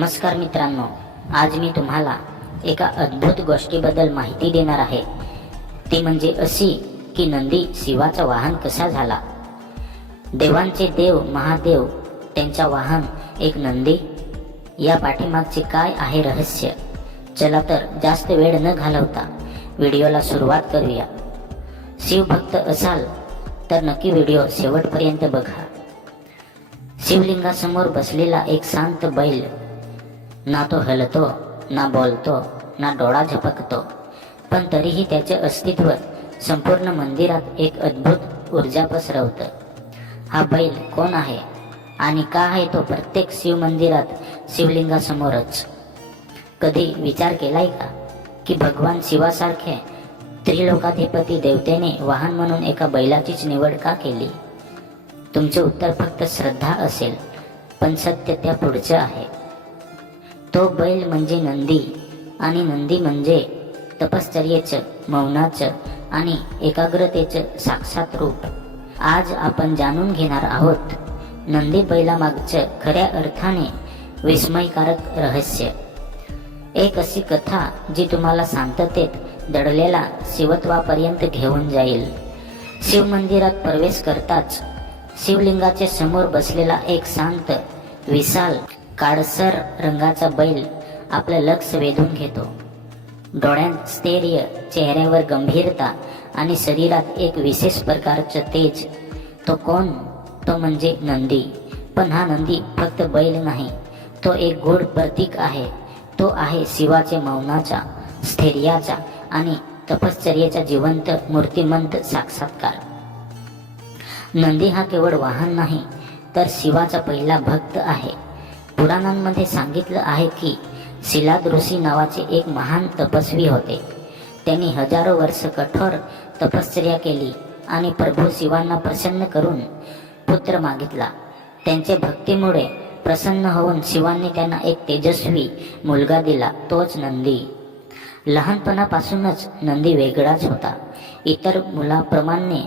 नमस्कार मित्रांनो आज मी तुम्हाला एका अद्भुत गोष्टीबद्दल माहिती देणार आहे. ती म्हणजे अशी की नंदी शिवाचा वाहन कसा झाला? देवांचे देव महादेव त्यांचा वाहन एक नंदी? या पाठीमागचे काय आहे रहस्य? चला तर जास्त वेळ न घालवता व्हिडिओला सुरुवात करूया. शिवभक्त असाल तर नक्की व्हिडिओ शेवटपर्यंत बघा. शिवलिंगासमोर बसलेला एक शांत बैल ना तो हलतो ना बोलतो ना डोळा झपकतो. पण तरीही त्याचे अस्तित्व संपूर्ण मंदिरात एक अद्भुत ऊर्जा पसरवतं. हा बैल कोण आहे आणि का आहे तो प्रत्येक शिव मंदिरात शिवलिंगासमोरच? कधी विचार केलाय का की भगवान शिवासारखे त्रिलोकाधिपती देवतेने वाहन म्हणून एका बैलाचीच निवड का केली? तुमचे उत्तर फक्त श्रद्धा असेल पण सत्य त्या पुढचं आहे. तो बैल म्हणजे नंदी आणि नंदी म्हणजे तपश्चर्येचं मौनाचं आणि एकाग्रतेचं साक्षात रूप. आज आपण जाणून घेणार आहोत नंदी बैलामागचं खऱ्या अर्थाने विस्मयकारक रहस्य. एक अशी कथा जी तुम्हाला शांततेत दडलेला शिवत्वापर्यंत घेऊन जाईल. शिव मंदिरात प्रवेश करताच शिवलिंगाच्या समोर बसलेला एक शांत विशाल काळसर रंगाचा बैल आपलं लक्ष वेधून घेतो. डोळ्यांत स्थैर्य चेहऱ्यावर गंभीरता आणि शरीरात एक विशेष प्रकारचं तेज. तो कोण? तो म्हणजे नंदी. पण हा नंदी फक्त बैल नाही तो एक गोड प्रतीक आहे. तो आहे शिवाचे मौनाचा स्थैर्याचा आणि तपश्चर्याचा जिवंत मूर्तिमंत साक्षात्कार. नंदी हा केवळ वाहन नाही तर शिवाचा पहिला भक्त आहे. पुराणांमध्ये सांगितलं आहे की शिलाद ऋषी नावाचे एक महान तपस्वी होते. त्यांनी हजारो वर्ष कठोर तपश्चर्या केली आणि प्रभू शिवांना प्रसन्न करून पुत्र मागितला. त्यांचे भक्तीमुळे प्रसन्न होऊन शिवांनी त्यांना एक तेजस्वी मुलगा दिला तोच नंदी. लहानपणापासूनच नंदी वेगळाच होता. इतर मुलाप्रमाणे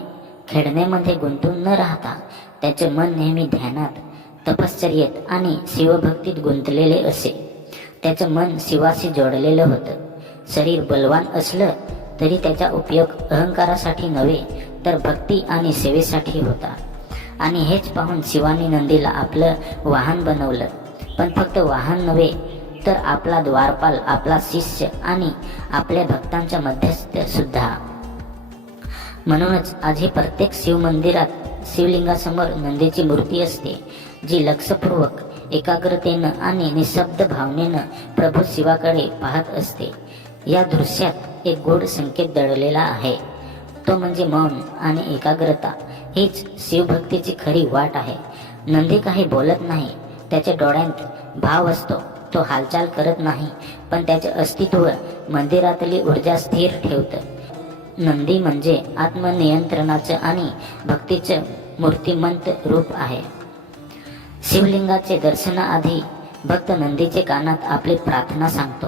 खेळण्यामध्ये गुंतून न राहता त्याचे मन नेहमी ध्यानात तपश्चर्येत आणि शिवभक्तीत गुंतलेले असे. त्याचं मन शिवाशी जोडलेलं होतं. शरीर बलवान असलं तरी त्याचा उपयोग अहंकारासाठी नव्हे तर भक्ती आणि सेवेसाठी होता. आणि हेच पाहून शिवानी नंदीला आपलं वाहन बनवलं. पण फक्त वाहन नव्हे तर आपला द्वारपाल आपला शिष्य आणि आपल्या भक्तांच्या मध्यस्थ सुद्धा. म्हणूनच आजही प्रत्येक शिवमंदिरात शिवलिंगासमोर नंदीची मूर्ती असते जी लक्षपूर्वक एकाग्रतेनं आणि निशब्द भावनेनं प्रभू शिवाकडे पाहत असते. या दृश्यात एक गोड संकेत दडलेला आहे. तो म्हणजे मौन आणि एकाग्रता. हीच शिवभक्तीची खरी वाट आहे. नंदी काही बोलत नाही. त्याच्या डोळ्यांत भाव असतो. तो हालचाल करत नाही. पण त्याचे अस्तित्व मंदिरातली ऊर्जा स्थिर ठेवतं. नंदी म्हणजे आत्मनियंत्रणाचं आणि भक्तीचं मूर्तिमंत रूप आहे. शिवलिंगाचे दर्शनाआधी भक्त नंदीचे कानात आपली प्रार्थना सांगतो.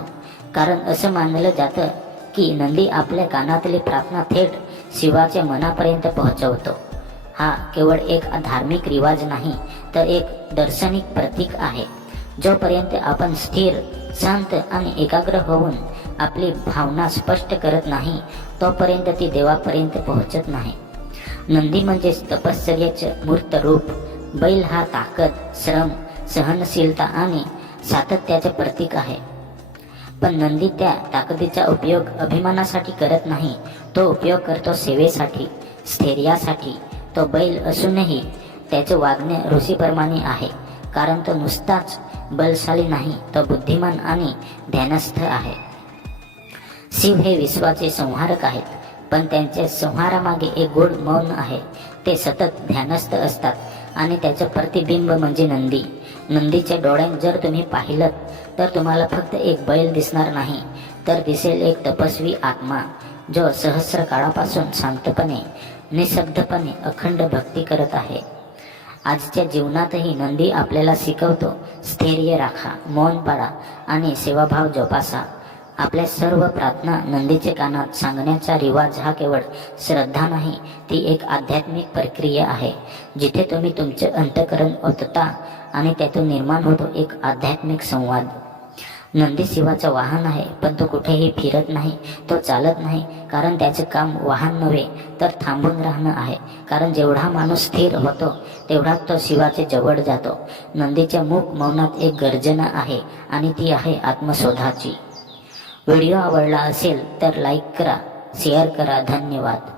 कारण असं मानलं जातं की नंदी आपल्या कानातली प्रार्थना थेट शिवाच्या मनापर्यंत पोहोचवतो. हा केवळ एक धार्मिक रिवाज नाही तर एक दर्शनिक प्रतीक आहे. जोपर्यंत आपण स्थिर शांत आणि एकाग्र होऊन आपली भावना स्पष्ट करत नाही तोपर्यंत ती देवापर्यंत पोहोचत नाही. नंदी म्हणजेच तपश्चर्याचं मूर्त रूप बैल हा ताकद श्रम सहनशीलता आणि सातत्याचे प्रतीक आहे. पण नंदी त्या ताकदीचा उपयोग अभिमानासाठी करत नाही तो उपयोग करतो सेवेसाठी स्थैर्यासाठी. तो बैल असूनही त्याचे वागणे ऋषीप्रमाणे आहे कारण तो नुसताच बलशाली नाही तर बुद्धिमान आणि ध्यानस्थ आहे. शिव हे विश्वाचे संहारक आहेत पण त्यांच्या संहारामागे एक गोड मौन आहे. ते सतत ध्यानस्थ असतात आणि त्याचं प्रतिबिंब म्हणजे नंदी. नंदीच्या डोळ्यात जर तुम्ही पाहिलं तर तुम्हाला फक्त एक बैल दिसणार नाही तर दिसेल एक तपस्वी आत्मा जो सहस्र काळापासून शांतपणे निशब्दपणे अखंड भक्ती करत आहे. आजच्या जीवनातही नंदी आपल्याला शिकवतो स्थैर्य राखा मौन पाळा आणि सेवाभाव जोपासा. आपल्या सर्व प्रार्थना नंदीचे कानात सांगण्याचा रिवाज हा केवळ श्रद्धा नाही ती एक आध्यात्मिक प्रक्रिया आहे जिथे तुम्ही तुमचे अंतकरण ओतता आणि त्यातून निर्माण होतो एक आध्यात्मिक संवाद. नंदी शिवाचं वाहन आहे पण तो कुठेही फिरत नाही तो चालत नाही. कारण त्याचे काम वाहन नव्हे तर थांबून राहणं आहे. कारण जेवढा माणूस स्थिर होतो तेवढा तो शिवाचे जवळ जातो. नंदीच्या मूक मौनात एक गर्जना आहे आणि ती आहे आत्मशोधाची. व्हिडिओ आवडला असेल तर लाईक करा शेअर करा धन्यवाद.